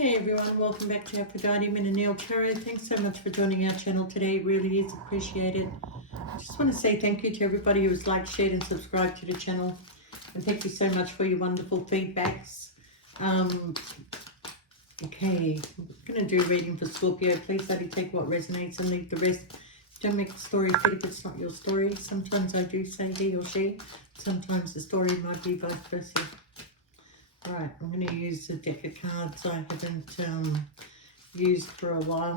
Hey everyone, welcome back to Aphrodite Minanil Tarot. Thanks so much for joining our channel today. It really is appreciated. I just want to say thank you to everybody who's liked, shared and subscribed to the channel. And thank you so much for your wonderful feedbacks. Okay, I'm going to do a reading for Scorpio. Please only take what resonates and leave the rest. Don't make the story fit if it's not your story. Sometimes I do say he or she. Sometimes the story might be vice versa. Alright, I'm going to use a deck of cards I haven't used for a while.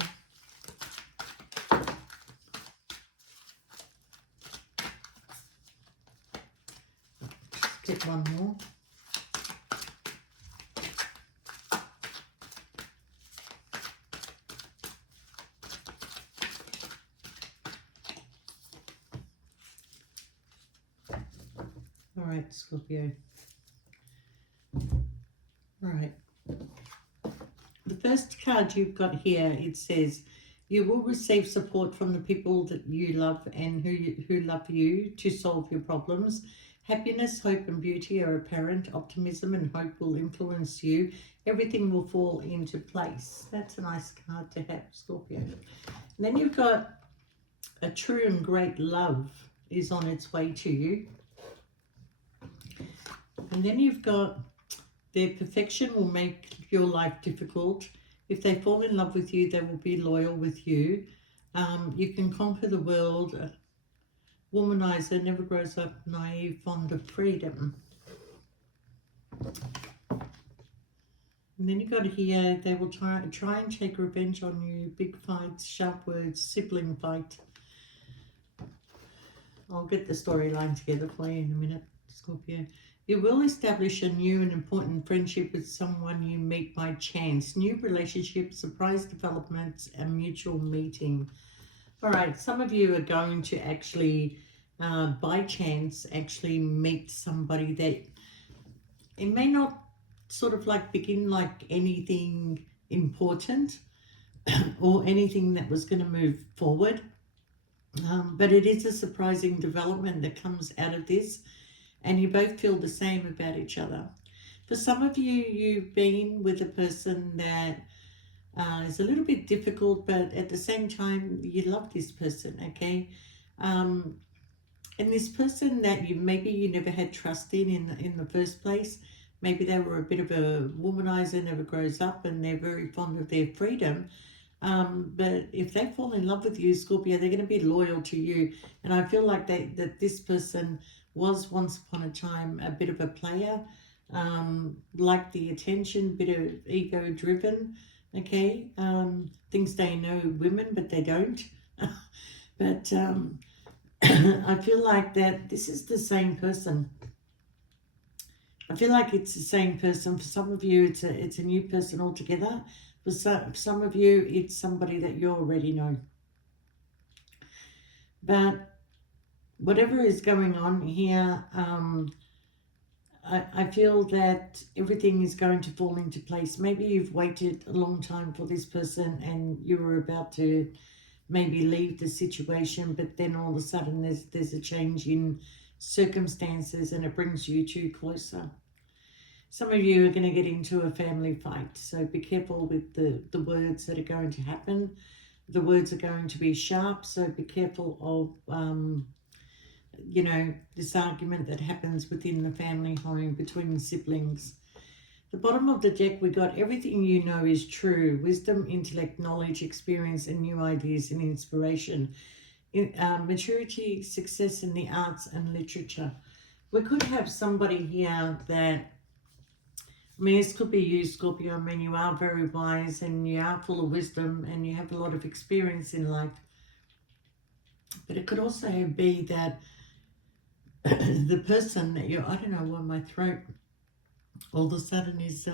Just get one more. Alright, Scorpio. Alright. The first card you've got here, it says, you will receive support from the people that you love and who love you to solve your problems. Happiness, hope and beauty are apparent. Optimism and hope will influence you. Everything will fall into place. That's a nice card to have, Scorpio. And then you've got a true and great love is on its way to you. And then you've got their perfection will make your life difficult. If they fall in love with you, they will be loyal with you. You can conquer the world. A womanizer never grows up naive, fond of freedom. And then you got here, they will try and take revenge on you. Big fights, sharp words, sibling fight. I'll get the storyline together for you in a minute, Scorpio. You will establish a new and important friendship with someone you meet by chance. New relationships, surprise developments, and mutual meeting. All right, some of you are going to actually, by chance, actually meet somebody that it may not sort of like begin like anything important or anything that was going to move forward. But it is a surprising development that comes out of this. And you both feel the same about each other. For some of you, you've been with a person that is a little bit difficult, but at the same time, you love this person, okay? And this person that you never had trust in the first place, maybe they were a bit of a womanizer, never grows up, and they're very fond of their freedom. But if they fall in love with you, Scorpio, they're going to be loyal to you. And I feel like that this person was once upon a time a bit of a player, liked the attention, bit of ego driven, okay? Thinks they know women, but they don't. But I feel like that this is the same person. I feel like it's the same person. For some of you, it's a new person altogether. For some of you, it's somebody that you already know. But whatever is going on here, I feel that everything is going to fall into place. Maybe you've waited a long time for this person and you were about to maybe leave the situation, but then all of a sudden there's a change in circumstances and it brings you two closer. Some of you are going to get into a family fight, so be careful with the words that are going to happen. The words are going to be sharp, so be careful of this argument that happens within the family home between siblings. The bottom of the deck, we got everything you know is true. Wisdom, intellect, knowledge, experience, and new ideas and inspiration. Maturity, success in the arts and literature. We could have somebody here that, this could be you, Scorpio. You are very wise and you are full of wisdom and you have a lot of experience in life. But it could also be that the person that I don't know why my throat all of a sudden is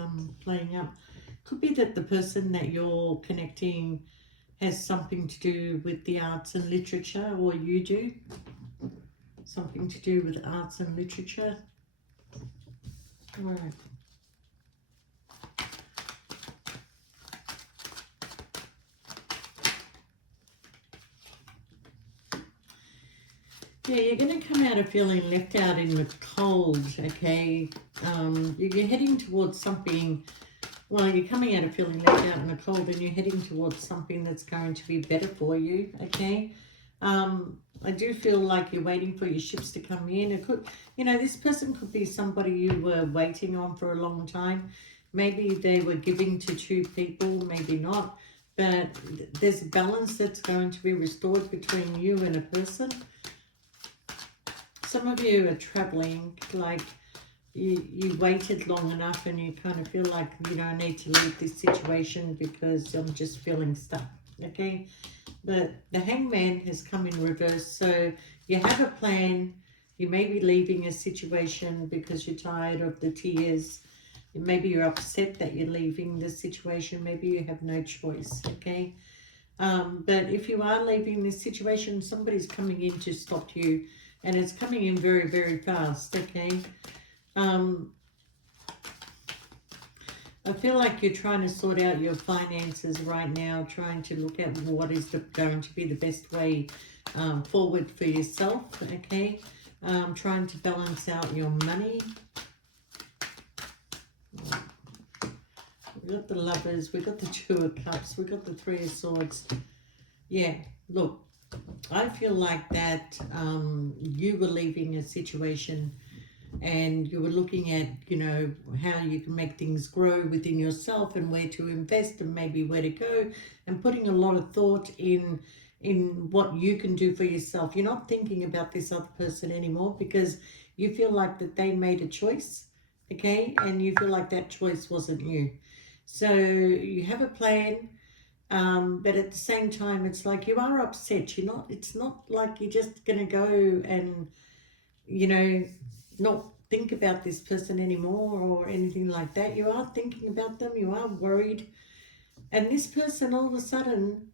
playing up. Could be that the person that you're connecting has something to do with the arts and literature, or you do. Something to do with arts and literature. All right. Yeah, you're going to come out of feeling left out in the cold, okay? You're heading towards something Well, you're coming out of feeling left out in the cold and you're heading towards something that's going to be better for you, okay? I do feel like you're waiting for your ships to come in. It could, this person could be somebody you were waiting on for a long time. Maybe they were giving to two people, maybe not. But there's a balance that's going to be restored between you and a person. Some of you are traveling, like you waited long enough and you kind of feel like, I need to leave this situation because I'm just feeling stuck, okay? But the Hangman has come in reverse, so you have a plan. You may be leaving a situation because you're tired of the tears. Maybe you're upset that you're leaving the situation. Maybe you have no choice, okay? But if you are leaving this situation, somebody's coming in to stop you, and it's coming in very, very fast, okay? I feel like you're trying to sort out your finances right now, trying to look at what is going to be the best way forward for yourself, okay? Trying to balance out your money. We've got the Lovers, we've got the Two of Cups, we've got the Three of Swords. Yeah, look, I feel like that you were leaving a situation and you were looking at, how you can make things grow within yourself and where to invest and maybe where to go, and putting a lot of thought in what you can do for yourself. You're not thinking about this other person anymore because you feel like that they made a choice, okay? And you feel like that choice wasn't you. So you have a plan, but at the same time, it's like you are upset. It's not like you're just going to go and, not think about this person anymore or anything like that. You are thinking about them. You are worried. And this person all of a sudden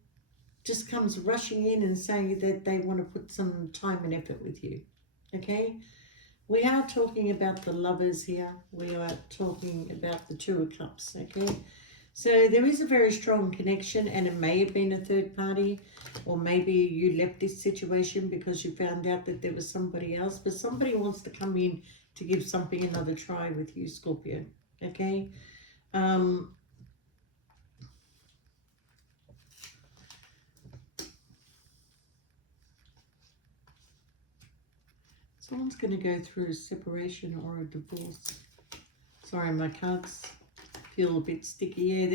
just comes rushing in and saying that they want to put some time and effort with you. Okay? We are talking about the Lovers here. We are talking about the Two of Cups. Okay? So there is a very strong connection, and it may have been a third party, or maybe you left this situation because you found out that there was somebody else, but somebody wants to come in to give something another try with you, Scorpio, okay? Someone's going to go through a separation or a divorce. Sorry, my cards feel a bit sticky. Yeah,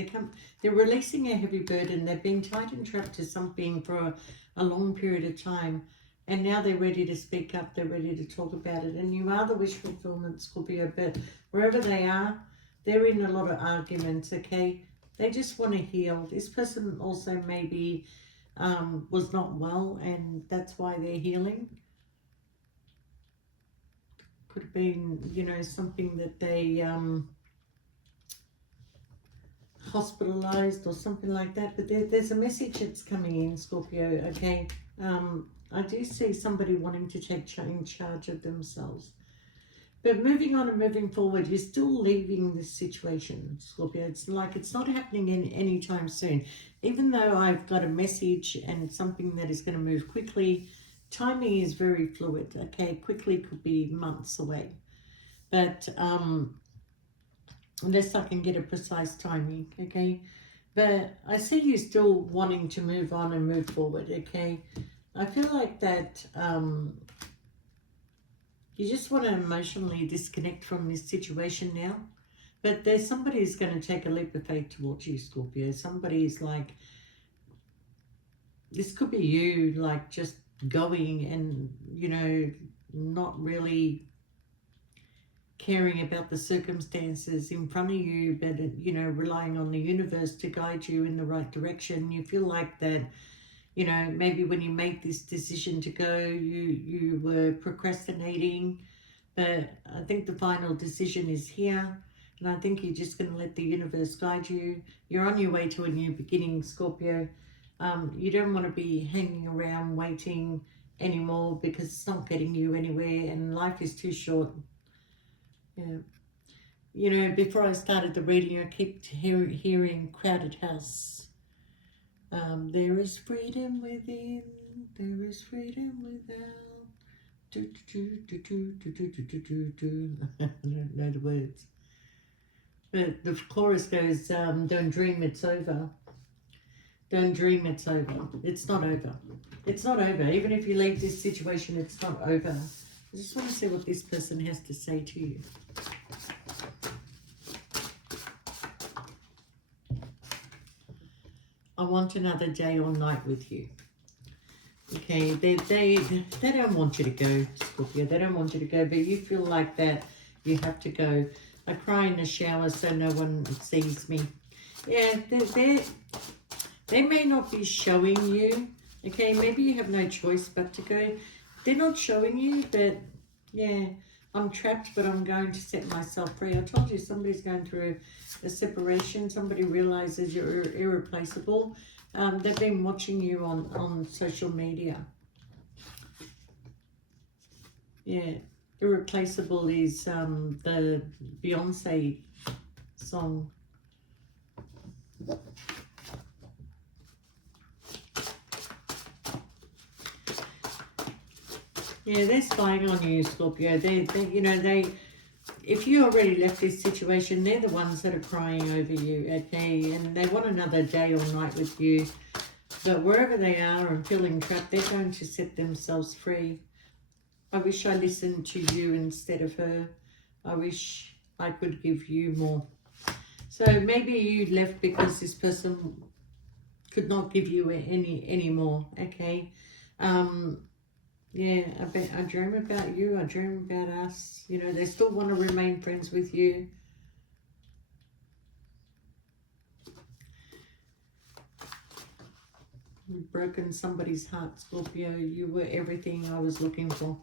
they're releasing a heavy burden. They've been tied and trapped to something for a long period of time, and now they're ready to speak up. They're ready to talk about it. And you are the wish fulfillment, Scorpio, but wherever they are, they're in a lot of arguments, okay? They just want to heal. This person also maybe was not well, and that's why they're healing. Could have been, something that they hospitalized or something like that, but there's a message that's coming in, Scorpio, okay? I do see somebody wanting to take charge of themselves. But moving on and moving forward, you're still leaving this situation, Scorpio. It's like it's not happening anytime soon. Even though I've got a message and something that is going to move quickly, timing is very fluid, okay? Quickly could be months away. But unless I can get a precise timing, okay? But I see you still wanting to move on and move forward, okay? I feel like that you just want to emotionally disconnect from this situation now. But there's somebody who's going to take a leap of faith towards you, Scorpio. Somebody's like, this could be you, like just going and, not really caring about the circumstances in front of you, but, relying on the universe to guide you in the right direction. You feel like that, maybe when you make this decision to go, you were procrastinating, but I think the final decision is here, and I think you're just going to let the universe guide you. You're on your way to a new beginning, Scorpio. You don't want to be hanging around waiting anymore because it's not getting you anywhere, and life is too short. Yeah. Before I started the reading, I kept hearing Crowded House. There is freedom within, there is freedom without. Do, do, do, do, do, do, do, do, do, do. I don't know the words. But the chorus goes, don't dream it's over. Don't dream it's over. It's not over. It's not over. Even if you leave this situation, it's not over. I just want to see what this person has to say to you. I want another day or night with you. Okay, they don't want you to go, Scorpio. They don't want you to go, but you feel like that you have to go. I cry in the shower so no one sees me. Yeah, they may not be showing you. Okay, maybe you have no choice but to go. They're not showing you, but yeah, I'm trapped, but I'm going to set myself free. I told you somebody's going through a separation. Somebody realizes you're irreplaceable. They've been watching you on social media. Yeah, Irreplaceable is the Beyonce song. Yeah, they're spying on you, Scorpio. If you already left this situation, they're the ones that are crying over you, okay? And they want another day or night with you. But wherever they are and feeling trapped, they're going to set themselves free. I wish I listened to you instead of her. I wish I could give you more. So maybe you left because this person could not give you any more, okay? Yeah, I dream about you. I dream about us. You know, they still want to remain friends with you. You've broken somebody's heart, Scorpio. You were everything I was looking for.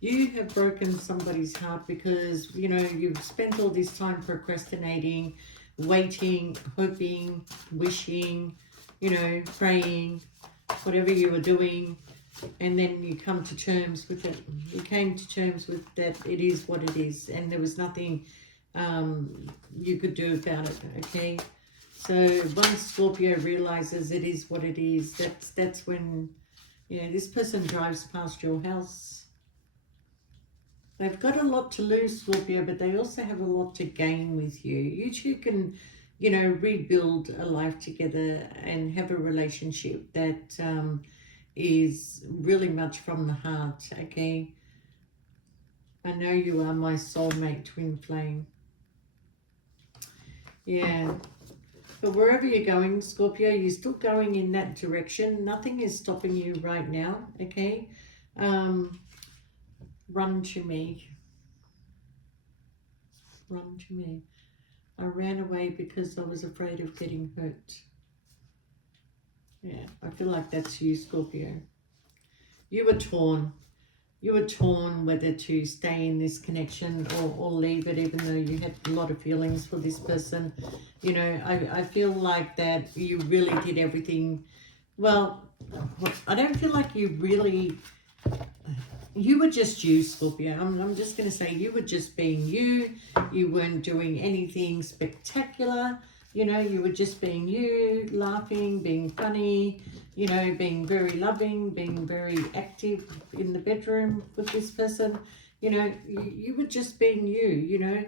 You have broken somebody's heart because, you know, you've spent all this time procrastinating, waiting, hoping, wishing, you know, praying, whatever you were doing. And then you come to terms with it. You came to terms with that it is what it is. And there was nothing you could do about it, okay? So once Scorpio realizes it is what it is, that's when, yeah, this person drives past your house. They've got a lot to lose, Scorpio, but they also have a lot to gain with you. You two can, you know, rebuild a life together and have a relationship that is really much from the heart, okay? I know you are my soulmate twin flame. Yeah. But wherever you're going, Scorpio, you're still going in that direction. Nothing is stopping you right now, okay? Run to me. Run to me. I ran away because I was afraid of getting hurt. Yeah, I feel like that's you, Scorpio. You were torn. You were torn whether to stay in this connection or leave it, even though you had a lot of feelings for this person. You know, I feel like that you really did everything. Well, I don't feel like you really... You were just you, Scorpio. I'm just going to say you were just being you. You weren't doing anything spectacular. You know, you were just being you, laughing, being funny, you know, being very loving, being very active in the bedroom with this person. You know, you were just being you, you know.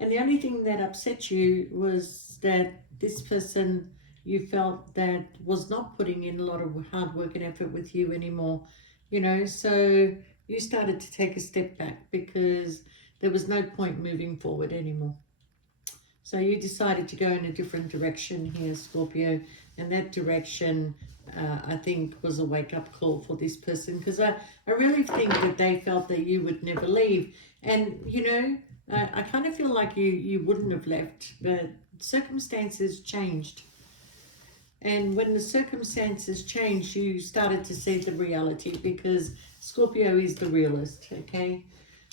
And the only thing that upset you was that this person, you felt that was not putting in a lot of hard work and effort with you anymore, you know. So you started to take a step back because there was no point moving forward anymore. So you decided to go in a different direction here, Scorpio, and that direction, I think, was a wake-up call for this person, because I really think that they felt that you would never leave. And, you know, I kind of feel like you wouldn't have left, but circumstances changed. And when the circumstances changed, you started to see the reality, because Scorpio is the realist, okay?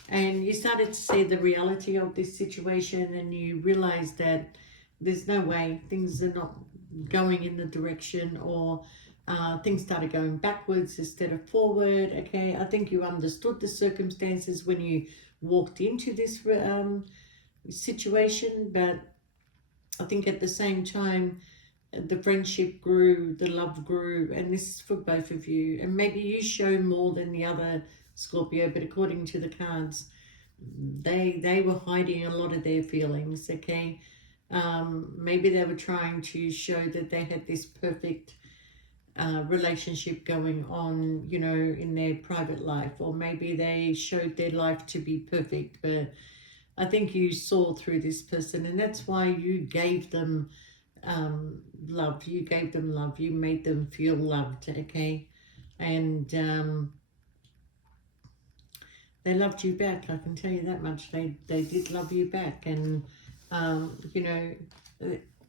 And you started to see the reality of this situation, and you realized that there's no way, things are not going in the direction, or things started going backwards instead of forward, okay? I think you understood the circumstances when you walked into this situation, but I think at the same time, the friendship grew, the love grew, and this is for both of you. And maybe you show more than the other, Scorpio, but according to the cards, they were hiding a lot of their feelings, okay? Maybe they were trying to show that they had this perfect relationship going on, you know, in their private life, or maybe they showed their life to be perfect, but I think you saw through this person, and that's why you gave them love. You gave them love. You made them feel loved, okay? And they loved you back. I can tell you that much. They did love you back, and you know,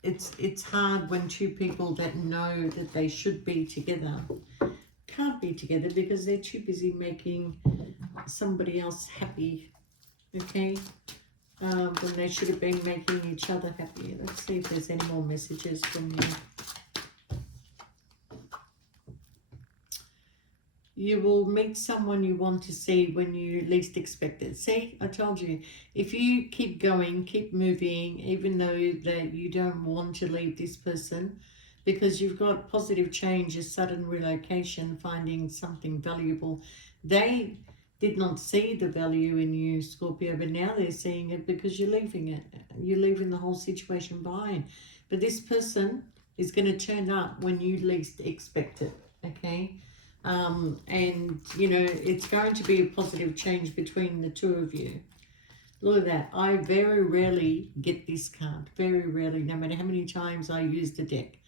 it's hard when two people that know that they should be together can't be together because they're too busy making somebody else happy. Okay, when they should have been making each other happy. Let's see if there's any more messages from you. You will meet someone you want to see when you least expect it. See, I told you, if you keep going, keep moving, even though that you don't want to leave this person, because you've got positive change, a sudden relocation, finding something valuable. They did not see the value in you, Scorpio, but now they're seeing it because you're leaving it. You're leaving the whole situation behind. But this person is going to turn up when you least expect it, okay? And you know, it's going to be a positive change between the two of you. Look at that. I very rarely get this card, very rarely, no matter how many times I use the deck.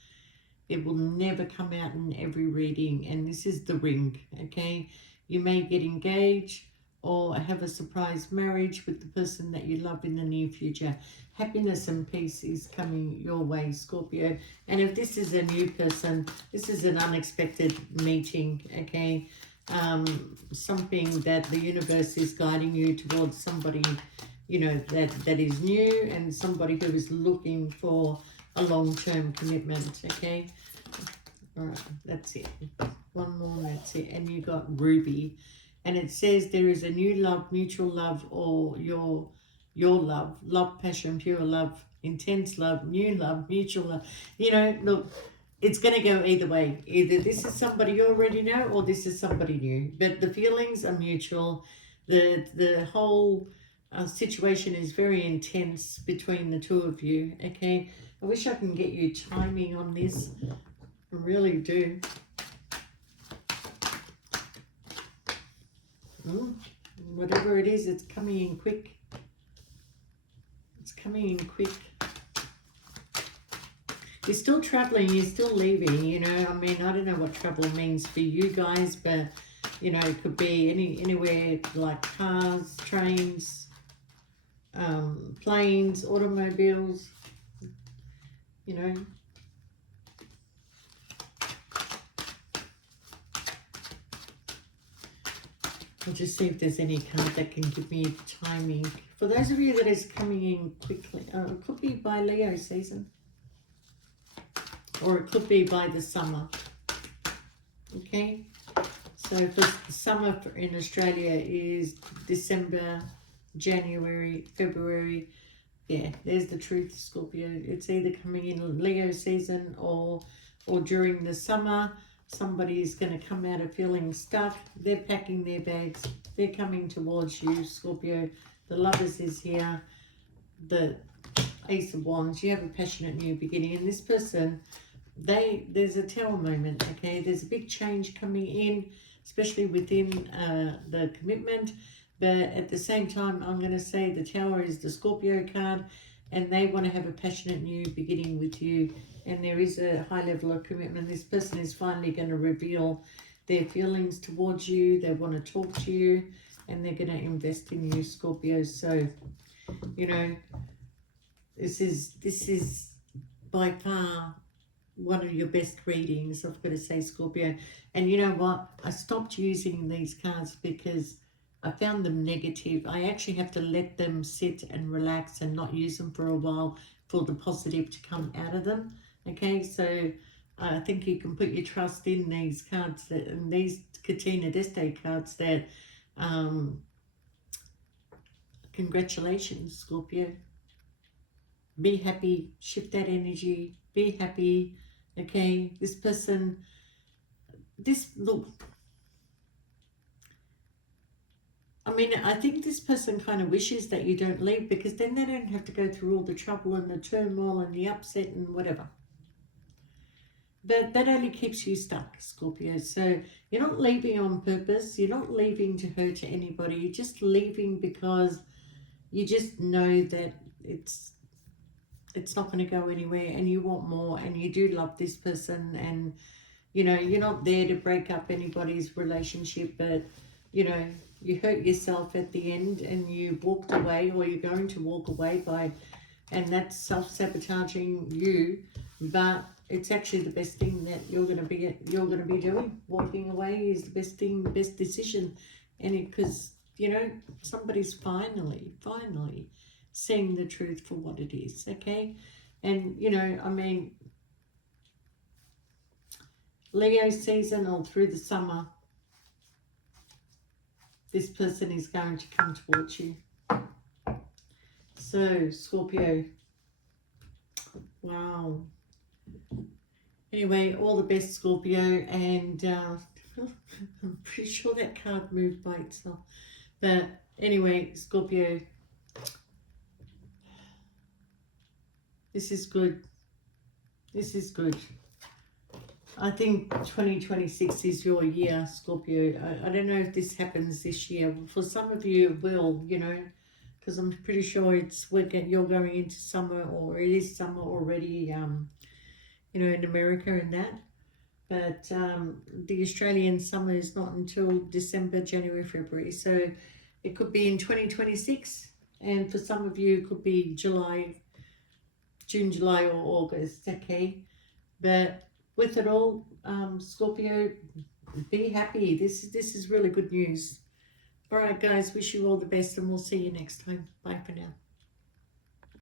It will never come out in every reading, and this is the ring, okay? You may get engaged or have a surprise marriage with the person that you love in the near future. Happiness and peace is coming your way, Scorpio. And if this is a new person, this is an unexpected meeting, okay? Something that the universe is guiding you towards, somebody, you know, that is new, and somebody who is looking for a long-term commitment, okay? All right, that's it. One more, that's it. And you got Ruby. And it says there is a new love, mutual love, or your love, passion, pure love, intense love, new love, mutual love. You know, look, it's going to go either way. Either this is somebody you already know, or this is somebody new. But the feelings are mutual. The whole situation is very intense between the two of you, okay? I wish I can get you timing on this. I really do. Whatever it is, it's coming in quick. It's coming in quick. You're still traveling, you're still leaving, you know. I mean, I don't know what travel means for you guys, but, you know, it could be anywhere like cars, trains, planes, automobiles, you know. I'll just see if there's any card that can give me timing. For those of you that is coming in quickly, it could be by Leo season. Or it could be by the summer. Okay? So for the summer in Australia is December, January, February. Yeah, there's the truth, Scorpio. It's either coming in Leo season or during the summer. Somebody is going to come out of feeling stuck. They're packing their bags. They're coming towards you, Scorpio. The Lovers is here. The Ace of Wands. You have a passionate new beginning. And this person, there's a tower moment, okay? There's a big change coming in, especially within the commitment. But at the same time, I'm going to say the Tower is the Scorpio card, and they want to have a passionate new beginning with you. And there is a high level of commitment. This person is finally going to reveal their feelings towards you. They want to talk to you, and they're going to invest in you, Scorpio. So, you know, this is by far one of your best readings, I've got to say, Scorpio. And you know what? I stopped using these cards because I found them negative. I actually have to let them sit and relax and not use them for a while for the positive to come out of them. Okay, so I think you can put your trust in these cards, and these Katina Deste cards that, congratulations, Scorpio. Be happy, shift that energy, be happy. Okay, this person, look, I mean, I think this person kind of wishes that you don't leave, because then they don't have to go through all the trouble and the turmoil and the upset and whatever. That only keeps you stuck, Scorpio. So you're not leaving on purpose. You're not leaving to hurt anybody. You're just leaving because you just know that it's it's not going to go anywhere, and you want more, and you do love this person, and you're not there to break up anybody's relationship, but you hurt yourself at the end, and you walked away, or you're going to walk away by, and that's self-sabotaging you. But it's actually the best thing that you're going to be doing. Walking away is the best thing, the best decision. And it, because somebody's finally seeing the truth for what it is. Okay. And I mean, Leo season, or through the summer, this person is going to come towards you. So Scorpio, wow. Anyway, all the best, Scorpio, and I'm pretty sure that card moved by itself. But anyway, Scorpio, this is good. This is good. I think 2026 is your year, Scorpio. I don't know if this happens this year. For some of you, it will, because I'm pretty sure you're going into summer, or it is summer already, in America and that. But the Australian summer is not until December, January, February. So it could be in 2026. And for some of you, it could be June, July, or August. Okay. But with it all, Scorpio, be happy. This is really good news. All right, guys. Wish you all the best, and we'll see you next time. Bye for now.